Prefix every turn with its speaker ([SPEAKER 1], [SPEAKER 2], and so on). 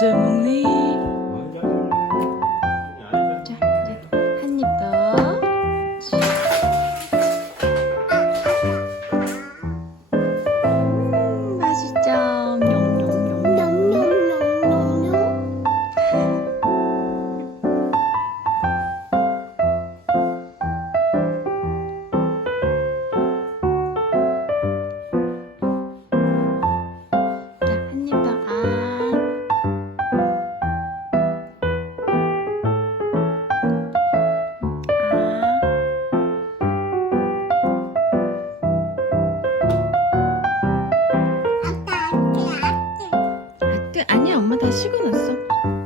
[SPEAKER 1] 在梦里 아니야 엄마. 다 식어놨어.